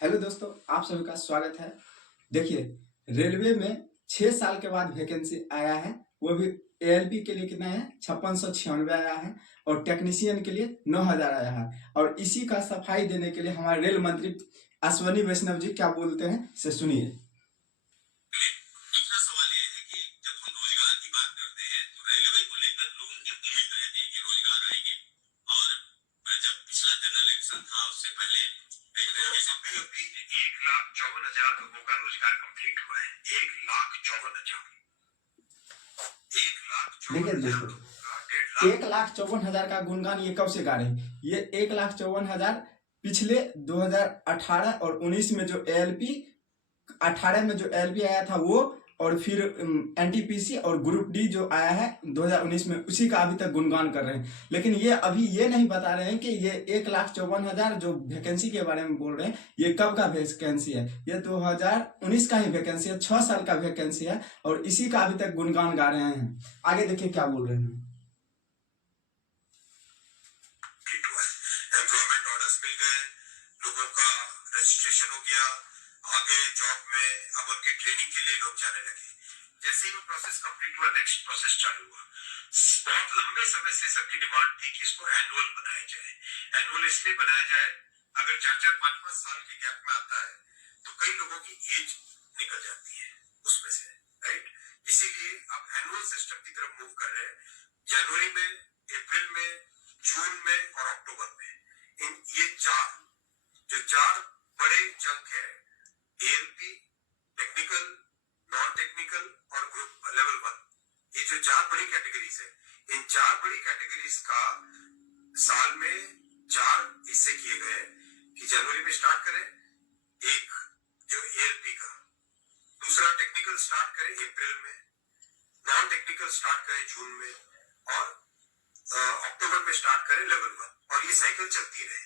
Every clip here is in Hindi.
हेलो दोस्तों, आप सभी का स्वागत है। देखिए, रेलवे में 6 साल के बाद वैकेंसी आया है। वो भी एएलपी के लिए कितना है, 5696 आया है। और टेक्नीशियन के लिए 9000 आया है। और इसी का सफाई देने के लिए हमारे रेल मंत्री अश्वनी वैष्णव जी क्या बोलते हैं, से सुनिए। दूसरा सवाल ये है कि जब हम रोजगार की बात करते हैं तो रेलवे को लेकर लोगों की उम्मीद रहती है कि रोजगार आएगी। और जब पिछला जनरल इलेक्शन था उससे पहले अभी 1,54,000 लोगों का रोजगार कंप्लीट हुआ है। 1,54,000 देखिए 1,54,000 दोस्तों, लोगों का 1,50,000 1,54,000 का गुणगान ये कब से गा रहे हैं? ये 1,54,000 पिछले 2018 और 19 में जो एएलपी 18 में जो एलपी आया था वो, और फिर एनटीपीसी और ग्रुप डी जो आया है 2019 में, उसी का अभी तक गुणगान कर रहे हैं। लेकिन ये अभी ये नहीं बता रहे हैं कि ये 1,54,000 जो वैकेंसी के बारे में बोल रहे हैं, ये कब का वैकेंसी है। ये 2019 का ही वैकेंसी है, 6 साल का वैकेंसी है, और इसी का अभी तक गुणगान गा रहे हैं। आगे देखिए क्या बोल रहे हैं। एम्प्लॉयमेंट ऑर्डर्स मिल गए, लोगों का रजिस्ट्रेशन हो गया, आगे जॉब में अब उनके ट्रेनिंग के लिए लोग जाने लगे। जैसे ही वो प्रोसेस कंप्लीट हुआ, नेक्स्ट प्रोसेस चालू हुआ। बहुत लंबे समय से सबकी डिमांड थी कि इसको एनुअल बनाया जाए। एनुअल इसलिए बनाया जाए, अगर 4-4, 5-5 साल के गैप में आता है तो कई लोगों की एज निकल जाती है उसमें से, राइट। इसीलिए अब एनुअल सिस्टम की तरफ मूव कर रहे हैं। जनवरी में, अप्रैल में, जून में और अक्टूबर में ये चार बड़े चंक है, एएलपी, टेक्निकल, नॉन टेक्निकल और ग्रुप लेवल 1। ये जो 4 बड़ी कैटेगरीज है, इन 4 बड़ी कैटेगरीज का साल में 4 हिस्से किए गए कि जनवरी में स्टार्ट करें एक जो एएलपी का, दूसरा टेक्निकल स्टार्ट करें अप्रैल में, नॉन टेक्निकल स्टार्ट करें जून में, और अक्टूबर में स्टार्ट करें लेवल 1, और ये साइकिल चलती रहे।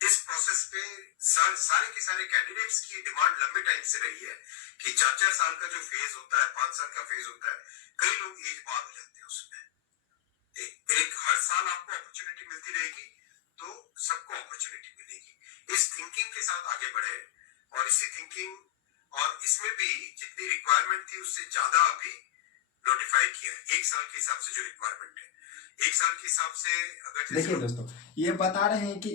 इस प्रोसेस पे सारे के सारे कैंडिडेट्स की डिमांड लंबे टाइम से रही है कि 4-4 साल का जो फेज होता है, 5 साल का फेज होता है, कई लोग एज पार हो जाते हैं उसमें। एक हर साल आपको अपॉर्चुनिटी मिलती रहेगी तो सबको अपॉर्चुनिटी मिलेगी। इस थिंकिंग के साथ आगे बढ़े, और इसी थिंकिंग और इसमें भी जितनी रिक्वायरमेंट थी उससे ज्यादा अभी नोटिफाई किया है। 1 साल के हिसाब से जो रिक्वायरमेंट है, 1 साल के हिसाब से अगर देखिए दोस्तों, ये बता रहे हैं कि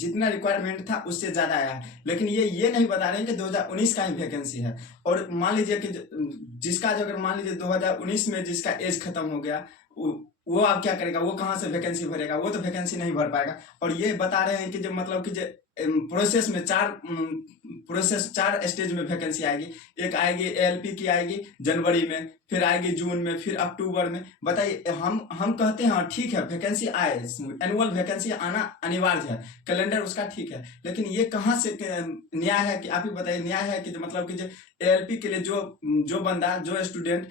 जितना रिक्वायरमेंट था उससे ज्यादा आया है, लेकिन ये नहीं बता रहे हैं कि 2019 का ही वैकेंसी है। और मान लीजिए कि जिसका जो, अगर मान लीजिए 2019 में जिसका एज खत्म हो गया, वो अब क्या करेगा, वो कहाँ से वैकेंसी भरेगा, वो तो वैकेंसी नहीं भर पाएगा। और ये बता रहे हैं कि जो मतलब कि जो प्रोसेस में 4 स्टेज में वैकेंसी आएगी। एक आएगी एएलपी की, आएगी जनवरी में, फिर आएगी जून में, फिर अक्टूबर में। बताइए, हम कहते हैं ठीक है वैकेंसी आए, एनुअल वैकेंसी आना अनिवार्य है, कैलेंडर उसका ठीक है, लेकिन ये कहाँ से न्याय है कि आप ही बताइए। न्याय है कि जो मतलब कि जो एएलपी के लिए जो बंदा, जो स्टूडेंट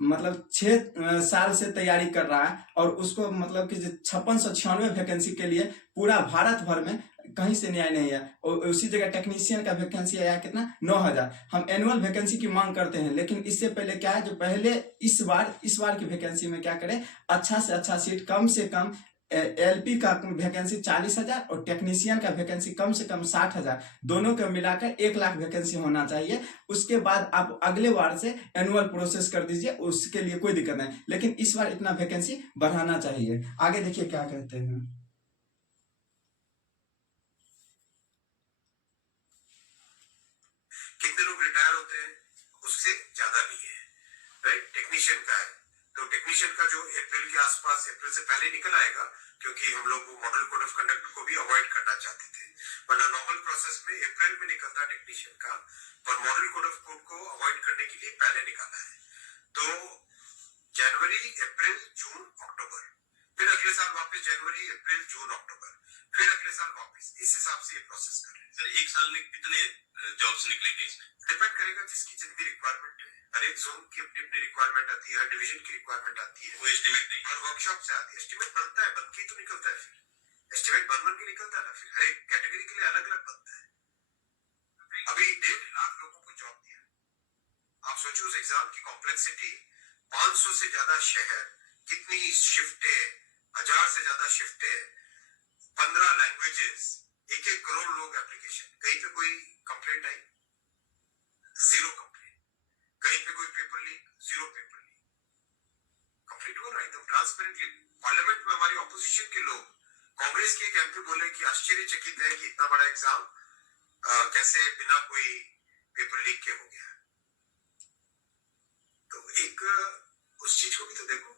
मतलब 6 साल से तैयारी कर रहा है, और उसको मतलब कि 5696 वैकेंसी के लिए पूरा भारत भर में कहीं से न्याय नहीं है। और उसी जगह टेक्नीशियन का वैकेंसी आया कितना, 9000। हम एनुअल वैकेंसी की मांग करते हैं, लेकिन इससे पहले क्या है, जो पहले इस बार की वैकेंसी में क्या करें, अच्छा से अच्छा सीट, कम से कम एलपी का वैकेंसी 40,000 और टेक्नीशियन का वैकेंसी कम से कम 60,000, दोनों को मिलाकर 1,00,000 वैकेंसी होना चाहिए। उसके बाद आप अगले बार से एनुअल प्रोसेस कर दीजिए, उसके लिए कोई दिक्कत नहीं, लेकिन इस बार इतना वैकेंसी बढ़ाना चाहिए। आगे देखिए क्या कहते हैं। कितने लोग रिटायर होते हैं उससे ज्यादा भी है, राइट। टेक्नीशियन का है तो टेक्नीशियन का जो अप्रैल के आसपास, अप्रैल से पहले निकल आएगा, क्योंकि हम लोग मॉडल कोड ऑफ कंडक्ट को भी अवॉइड करना चाहते थे, वरना नॉर्मल प्रोसेस में अप्रैल में निकलता टेक्नीशियन का, पर मॉडल कोड ऑफ कोड को अवॉइड करने के लिए पहले निकाला है। तो जनवरी, अप्रैल, जून, अक्टूबर, फिर अगले साल वापस जनवरी, अप्रैल, जून, अक्टूबर, फिर अगले साल वापस, इस हिसाब से ये प्रोसेस कर रहे हैं। सर, 1 साल में कितने जॉब्स निकलेंगे इसमें? डिपेंड करेगा जिसकी जितनी रिक्वायरमेंट है। हर एक जोन की अपनी अपनी रिक्वायरमेंट आती है, हर डिवीजन की रिक्वायरमेंट आती है, कोई एस्टिमेट नहीं, हर वर्कशॉप से आती है। एस्टिमेट बनता है, बन के तो निकलता है, फिर एस्टिमेट बन के निकलता है ना, फिर हर एक कैटेगरी के लिए अलग अलग बनता है। अभी 1.5 लाख लोगों को जॉब दिया, आप सोचो उस एग्जाम की कॉम्प्लेक्सिटी। 500 से ज्यादा शहर, कितनी शिफ्टें, 1000 से ज्यादा शिफ्टें, 15 लैंग्वेजेस, 1-1 करोड़ लोग एप्लीकेशन, कहीं पे कोई कंप्लेंट आई, 0 कंप्लेंट, कहीं पे कोई paper leak, 0 paper leak, complete हो रहा है एकदम ट्रांसपेरेंटली। पार्लियामेंट में हमारी ऑपोजिशन के लोग, कांग्रेस के एक एमपी बोले कि आश्चर्यचकित है कि इतना बड़ा एग्जाम कैसे बिना कोई पेपर लीक के हो गया। तो एक उस चीज को भी तो देखो।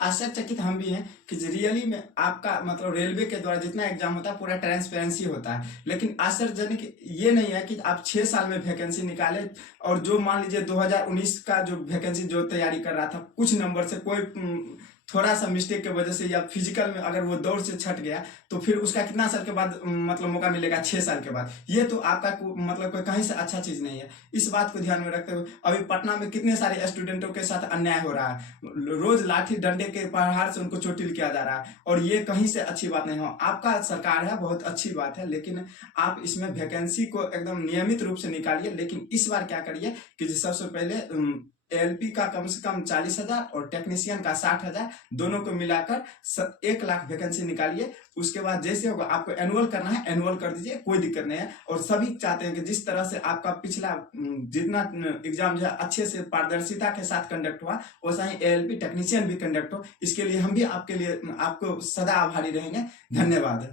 आश्चर्यचकित हम भी हैं कि रियली में आपका मतलब रेलवे के द्वारा जितना एग्जाम होता है पूरा ट्रांसपेरेंसी होता है, लेकिन आश्चर्यजनक ये नहीं है कि आप 6 साल में वैकेंसी निकाले और जो मान लीजिए 2019 का जो वैकेंसी जो तैयारी कर रहा था कुछ नंबर से कोई थोड़ा सा मिस्टेक की वजह से या फिजिकल में अगर वो दौड़ से छट गया तो फिर उसका कितना साल के बाद मतलब मौका मिलेगा? 6 साल के बाद। ये तो आपका मतलब कोई कहीं से अच्छा चीज नहीं है। इस बात को ध्यान में रखते हुए अभी पटना में कितने सारे स्टूडेंटों के साथ अन्याय हो रहा है, रोज लाठी डंडे के प्रहार से उनको चोटिल किया जा रहा है और ये कहीं से अच्छी बात नहीं हो। आपका सरकार है, बहुत अच्छी बात है, लेकिन आप इसमें वैकेंसी को एकदम नियमित रूप से निकालिए। लेकिन इस बार क्या करिए कि सबसे पहले एलपी का कम से कम 40,000 और टेक्नीशियन का 60,000 दोनों को मिलाकर 1 लाख वैकेंसी निकालिए। उसके बाद जैसे होगा आपको एनुअल करना है एनुअल कर दीजिए, कोई दिक्कत नहीं है। और सभी चाहते हैं कि जिस तरह से आपका पिछला जितना एग्जाम जो है अच्छे से पारदर्शिता के साथ कंडक्ट हुआ वैसा ही एएलपी टेक्नीशियन भी कंडक्ट हो। इसके लिए हम भी आपके लिए आपको सदा आभारी रहेंगे। धन्यवाद।